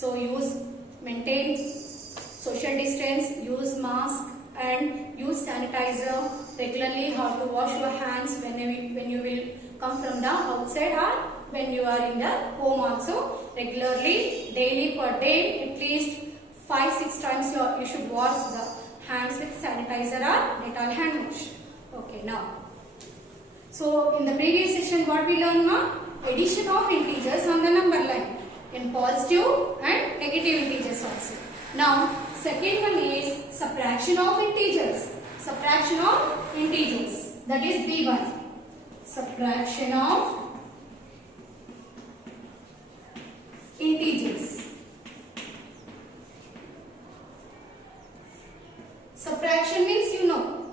So maintain social distance, use mask and use sanitizer. Regularly have to wash your hands when you will come from the outside or when you are in the home also. Regularly, daily per day, at least 5-6 times you should wash the hands with sanitizer or Dettol hand wash. Okay, now. So in the previous session, what we learned now? Addition of integers on the number line in positive and negative integers also. Now, second one is subtraction of integers. Subtraction of integers. That is B1. Subtraction of integers. Subtraction means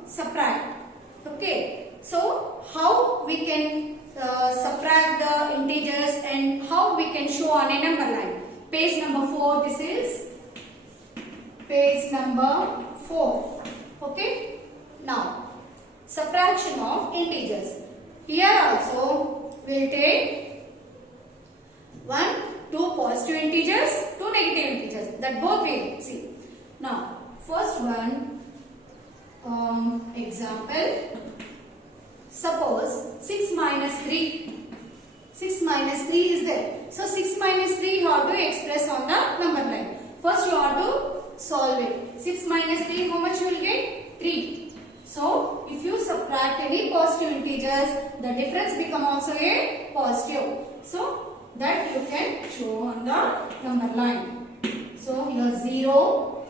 subtract. Okay. So, how we can subtract the integers and how we can show on a number line. Page number 4, this is page number 4. Okay. Now, subtraction of integers. Here also, we will take 2 positive integers, 2 negative integers. That both we will see. Now, first one, example. Suppose 6 minus 3. 6 minus 3 is there. So 6 minus 3 you have to express on the number line. First you have to solve it. 6 minus 3, how much you will get? 3. So if you subtract any positive integers, the difference become also a positive. So that you can show on the number line. So here 0,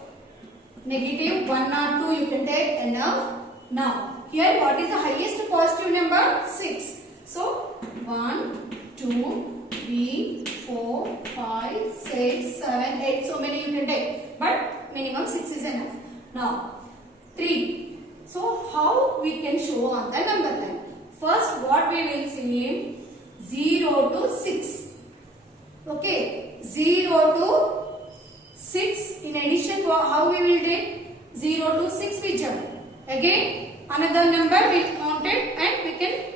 negative 1 or 2 you can take enough. Now here what is the highest positive number? 6. So 1, 2, 3, 4, 5, 6, 7, 8. So many you can take. But minimum 6 is enough. Now 3. So how we can show on the number line? First what we will see? 0 to 6. Okay. 0 to 6. In addition, how we will take? 0 to 6 we jump. Again another number we counted and we can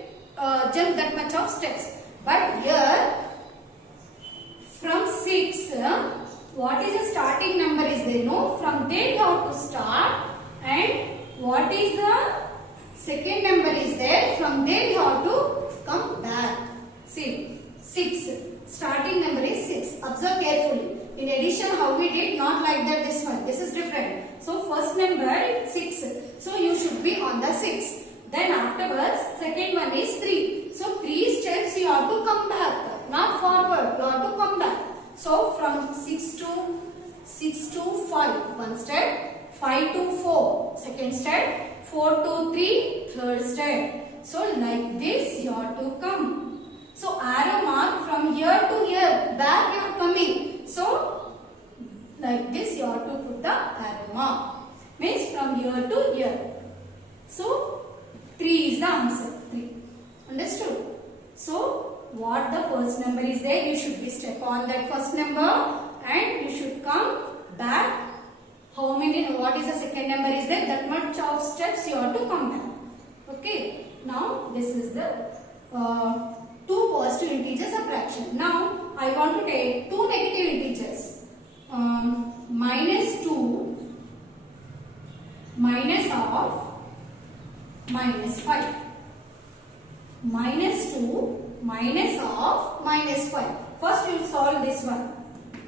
jump that much of steps. But here from 6, what is the starting number is there? No, from there you have to start, and what is the second number is there? From there you have to come back. See, 6. Starting number is 6. Observe carefully. In addition, how we did? Not like that this one. This is different. So first number is 6. So you should be on the 6. Then afterwards, second one is 3. So 3 steps you have to come back. Not forward. You have to come back. So from 6 to 5. One step. 5 to 4. Second step. 4 to 3. Third step. So like this you have to come. So arrow mark from here to here. Back you are coming. So like this you have to put the arrow mark. Means from here to here. So 3 is the answer. 3. Understood? So what the first number is there, you should be step on that first number and you should come back. How many? What is the second number is there? That much of steps you have to come back. Okay. Now this is the 2 positive integers subtraction. Now I want to take 2 negative integers. Minus 2 minus of minus 5. Minus 2 minus of minus 5. First you will solve this one.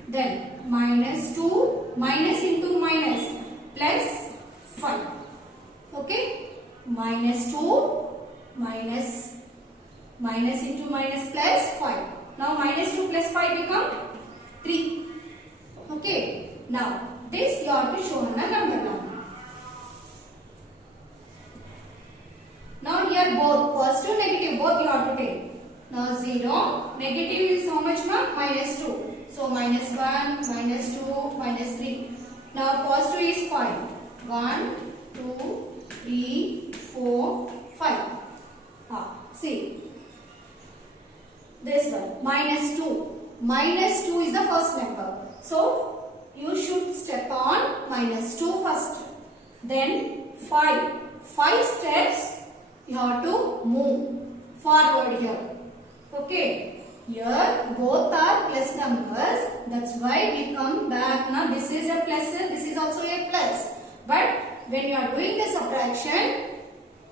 Then minus 2 minus into minus plus 5. Okay. Minus 2 minus into minus plus 5. Now minus 2 plus 5 become 3. Okay. Now this you have to show on the number line. Now here both positive negative both you have to take. Now 0. Negative is how much mark? Minus 2. So minus 1, minus 2, minus 3. Now positive is 5. 1, 2, 3, 4, 5. See. This one. Minus 2. Minus 2 is the first number. So you should step on minus 2 first. Then 5. 5 steps you have to move forward here. Okay. Here both are plus numbers. That's why we come back. Now this is a plus, this is also a plus. But when you are doing the subtraction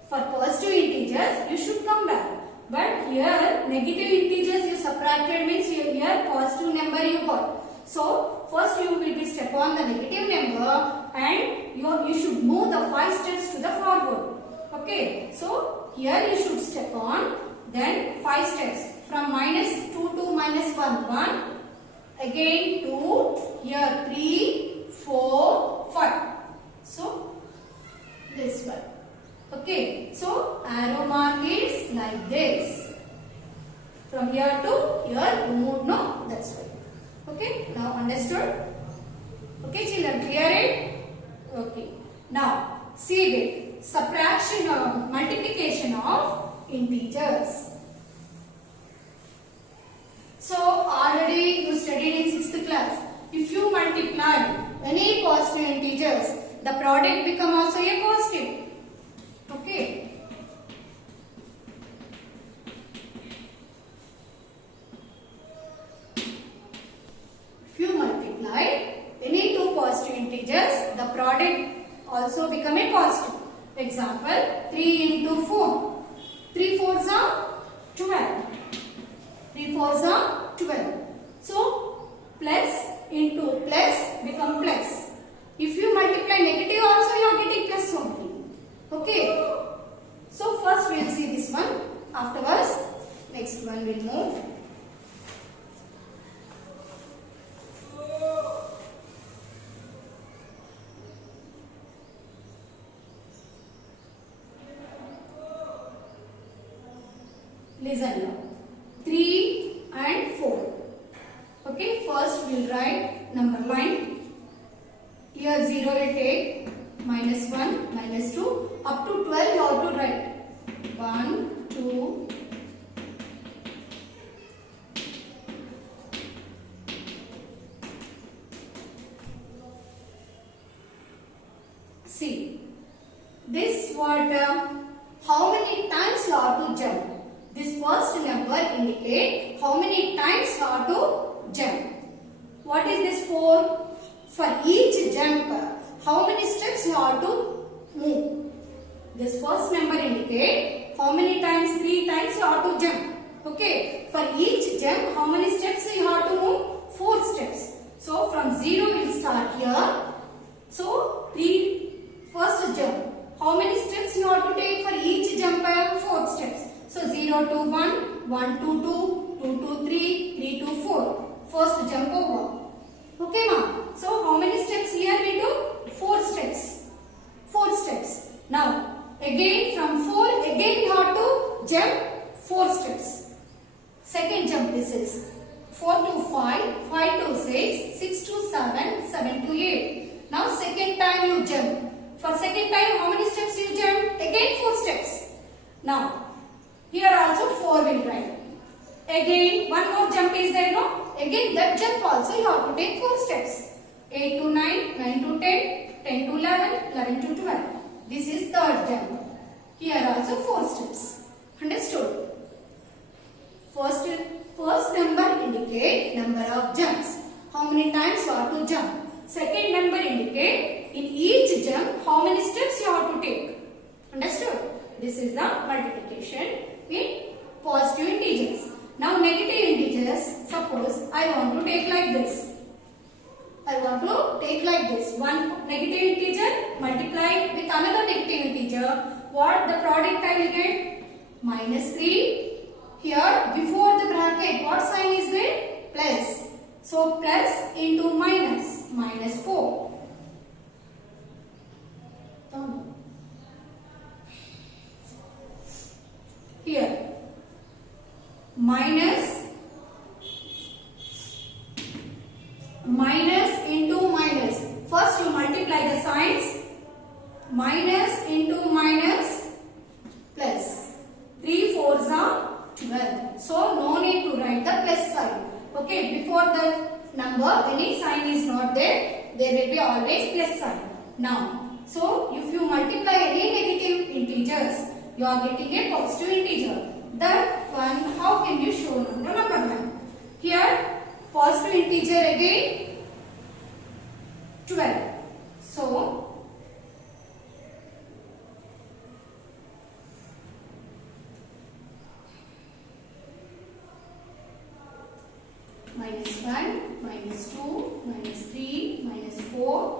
for positive integers, you should come back. But here negative integers you subtracted means here positive number you got. So first you will be step on the negative number and you should move the 5 steps to the forward. Okay. So here you should step on, then 5 steps from -2 to -1, 1, again 2, here 3, 4, 5. So this one. Okay, so arrow mark is like this. From here to here you move, no? That's why. Okay, now understood? Okay, children, clear it? Okay. Now, see it. Subtraction or multiplication of integers. So, already you studied in 6th class. If you multiply any positive integers, the product become also a positive. Okay. If you multiply any two positive integers, the product also become a positive. Example, 3 into 4. 3 4s are 12. 3 4s are 12. So, plus into plus become plus. If you multiply negative also, you are getting plus only. Okay. So, first we will see this one. Afterwards, next one will move. Listen now. 3 and 4. Okay, first we will write number line. Here 0 will take, -1, -2, up to 12 you have to write. 1, 2, see. This what, how many times you have to jump. This first number indicate how many times you have to jump. What is this for? For each jump, how many steps you have to move. This first number indicate how many times, 3 times you have to jump. Okay. For each jump, how many steps you have to move? 4 steps. So from 0 we will start here. So first jump. How many steps you have to take for each jump? 4 steps. So 0 to 1, 1 to 2, 2 to 3, 3 to 4. First jump over. Okay, ma. So how many steps here we do? 4 steps. 4 steps. Now again from 4 again you have to jump 4 steps. Second jump this is 4 to 5, 5 to 6, 6 to 7, 7 to 8. Now second time you jump. For second time how many steps you jump? Again 4 steps. Now here also 4 will write. Again one more jump is there, no? Again that jump also you have to take 4 steps. 8 to 9, 9 to 10, 10 to 11, 11 to 12. This is third jump. Here also 4 steps. Understood? First number indicate number of jumps. How many times you have to jump. Second number indicate in each jump how many steps you have to take. Understood? This is the multiplication in positive integers. Now negative integers, suppose I want to take like this. I want to take like this. One negative integer multiply with another negative integer. What the product I will get? -3. Here before the bracket what sign is there? Plus. So plus into minus. -4. Here minus into minus. First you multiply the signs. Minus into minus plus. 3 4s are 12. So no need to write the plus sign. Okay, before the number any sign is not there, there will be always plus sign. Now, so if you multiply any negative integers, you are getting a positive integer. The 1. How can you show on the number line? Here positive integer again 12. So -1, -2, -3, -4.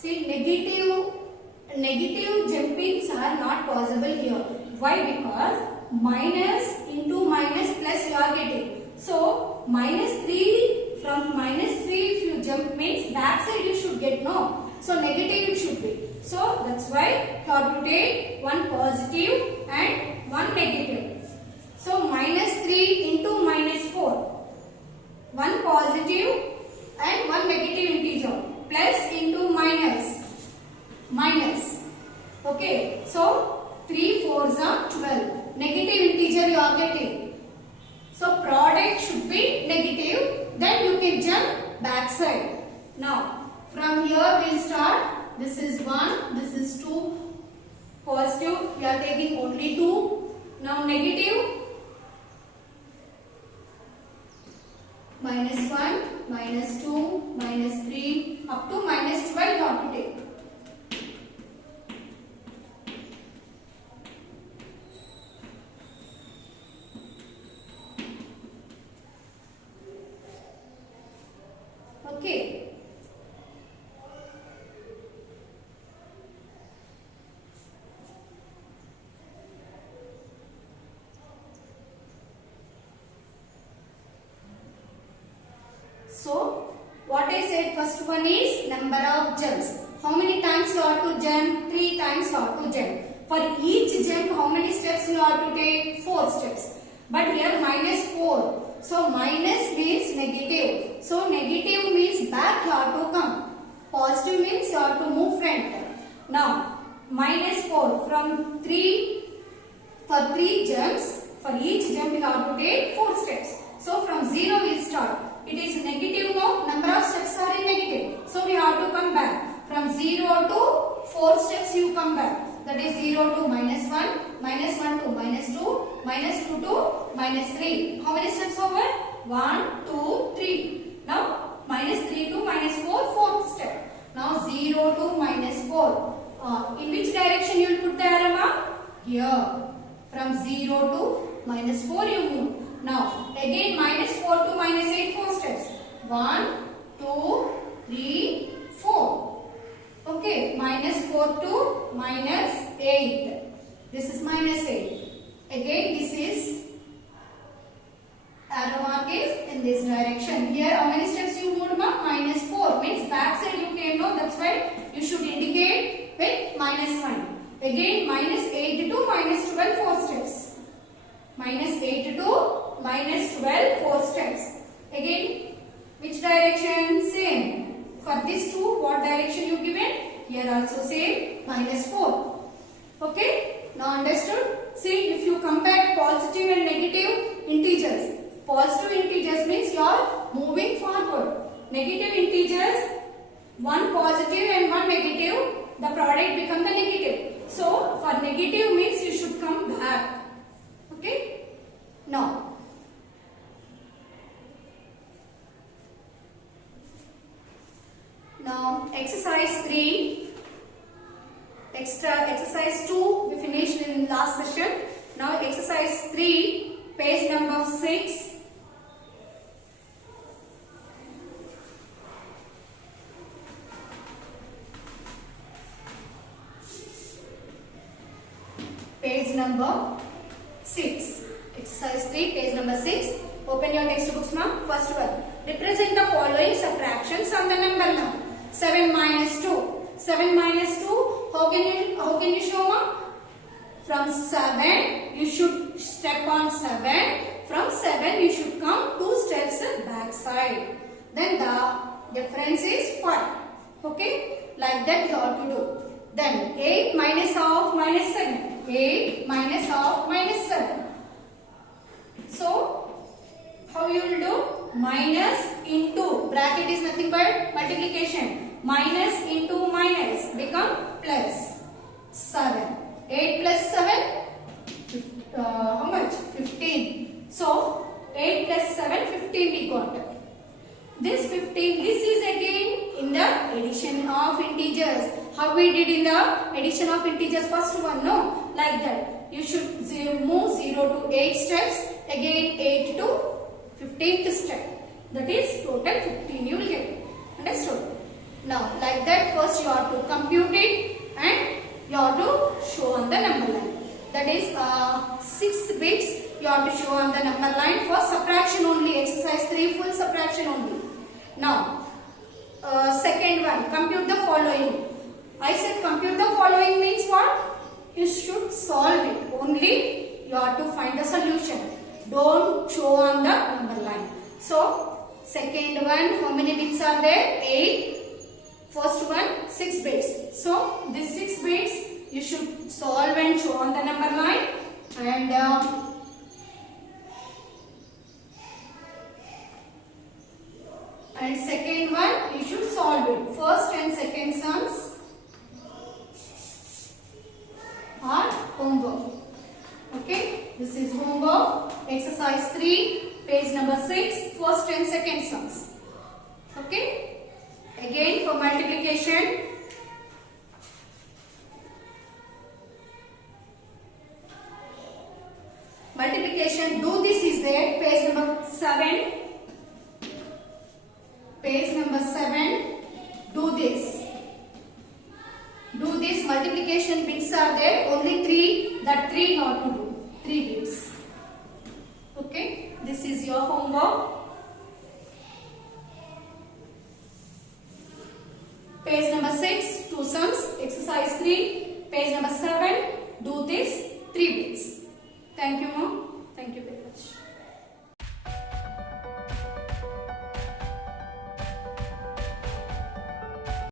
See, negative jumpings are not possible here. Why? Because minus into minus plus you are getting. So -3, from -3 if you jump means backside you should get, no. So negative it should be. So that's why you have to take one positive and one negative. So -3 into -4. One positive and one negative integer. Plus into minus. Okay, so 3 4s are 12. Negative integer you are getting. So product should be negative. Then you can jump backside. Now from here we'll start. This is 1. This is 2. Positive we are taking only 2. Now negative. -1, -2, -3 up to -12 you have to take. Okay. So, what I said first one is number of jumps. How many times you have to jump? 3 times you have to jump. For each jump, how many steps you have to take? 4 steps. But here -4. So, minus means negative. So, negative means back you have to come. Positive means you have to move front. Now, -4 from 3, for 3 jumps, for each jump you have to take 4 steps. So, from 0 we will start. It is negative now, number of steps are in negative. So we have to come back. From 0 to 4 steps you come back. That is 0 to -1, -1 to -2, -2 to -3. How many steps over? 1, 2, 3. Now -3 to -4, 4th step. Now 0 to -4. In which direction you will put the arrow mark? Here. From 0 to -4 you move. Now again -4 to -8, 4 steps. 1, 2, 3, 4. Okay, -4 to -8. This is -8. Again this is arrow mark is in this direction. Here how many steps you moved, ma? -4 means back side you came, no? That's why you should indicate with -1. Again -8 to -12, 4 steps. -8 to -12, 4 steps. Again, which direction? Same. For these two, what direction you given? Here also same, -4. Okay? Now understood? See, if you compare positive and negative integers. Positive integers means you are moving forward. Negative integers, one positive and one negative, the product become the negative. So, for negative means you should come back. Okay? Now, exercise 3, exercise 2 we finished in last session. Now exercise 3, page number 6. Page number 6. Exercise 3, page number 6. Open your textbooks, ma'am. First one. Represent the following subtractions on the number line. 7 minus 2. 7 minus 2. How can you show, ma'am? From 7, you should step on 7. From 7, you should come 2 steps back side. Then the difference is 5. Okay? Like that you have to do. Then 8 minus of minus 7. 8 minus of minus 7. So, how you will do? Minus into. Bracket is nothing but multiplication. Minus into minus become plus 7. 8 plus 7? How much? 15. So, 8 plus 7, 15 we got. This 15, this is again in the addition of integers. How we did in the addition of integers? First one, no? Like that. You should move 0 to 8 steps. Again 8 to 15th step. That is total 15 you will get. Understood? Now, like that, first you have to compute it and you have to show on the number line. That is 6 bits you have to show on the number line for subtraction only. Exercise 3 full subtraction only. Now, second one, compute the following. I said compute the following means what? You should solve it. Only you have to find the solution. Don't show on the number line. So, second one, how many bits are there? 8. First one, 6 bits. So, these 6 bits you should solve and show on the number line. And second one, you should solve it. First and second sums are homework. Okay, this is homework. Exercise 3, page number 6, first and second sums. Okay, again for multiplication. Multiplication, do this is there, page number 7. Page number 7, do this. Do this, multiplication bits are there, only 3, that 3 not to do, 3 bits. Okay, this is your homework. Page number 6, 2 sums, exercise 3, page number 7, do this, 3 bits. Thank you, mom. Thank you very much.